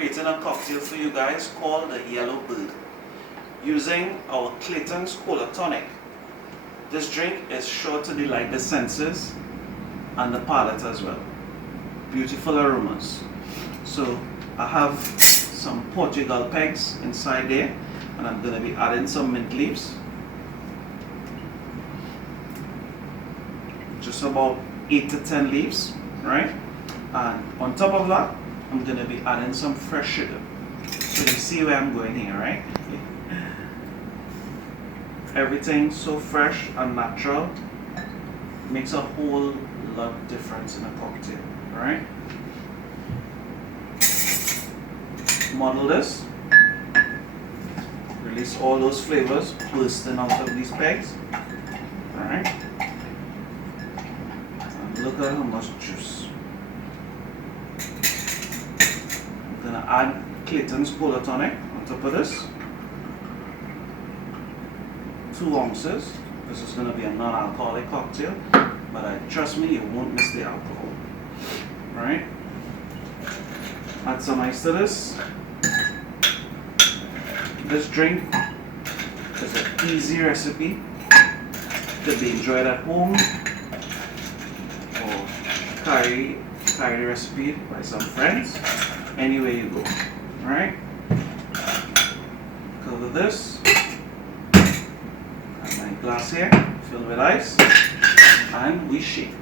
creating a cocktail for you guys called the Yellowbird using our Claytons Kola Tonic. This drink is sure to delight the senses and the palate as well. Beautiful aromas. So I have some Portugal pegs inside there, and I'm going to be adding some mint leaves. Just about 8 to 10 leaves, right? And on top of that, I'm going to be adding some fresh sugar. So you see where I'm going here, right? Everything so fresh and natural makes a whole lot of difference in a cocktail, right? Model this, release all those flavors bursting out of these pegs, alright? And look at how much juice. I'm gonna add Clayton's Kola Tonic on top of this. 2 ounces. This is gonna be a non-alcoholic cocktail, but trust me, you won't miss the alcohol. Alright? Add some ice to this. This drink is an easy recipe to be enjoyed at home, or carry recipe by some friends, anywhere you go. Alright? Cover this. Got my glass here filled with ice, and we shake.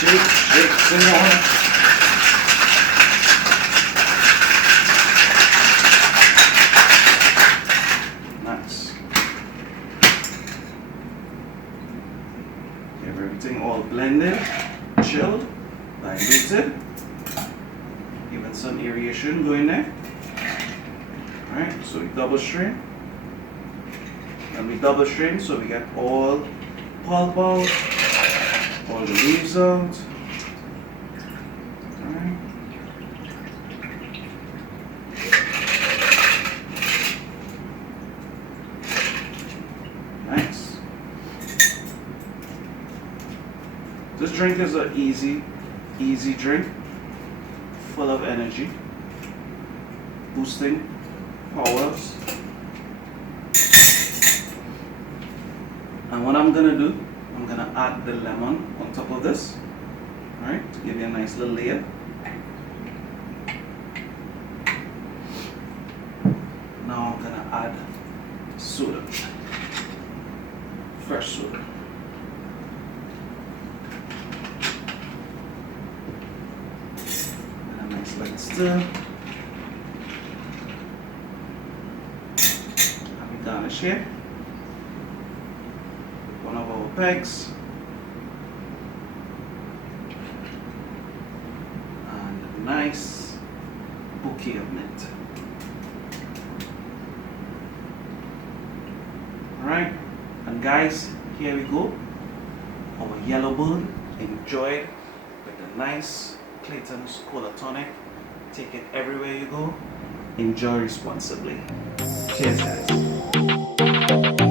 Shake, some more. Nice. Have everything all blended, chilled, diluted. Even some aeration going there. Alright, so we double strain. And we double strain so we get all pulp out, all the leaves out. Alright. Nice. This drink is an easy drink, full of energy, boosting powers. And what I'm gonna do, I'm gonna add the lemon on top of this, right, to give you a nice little layer. Now I'm gonna add soda, fresh soda. And a nice light stir. And we garnish here. One of our pegs, and a nice bouquet of mint. Alright, and guys, here we go, our Yellowbird, enjoy with a nice Clayton's Kola Tonic. Take it everywhere you go. Enjoy responsibly. Cheers, guys.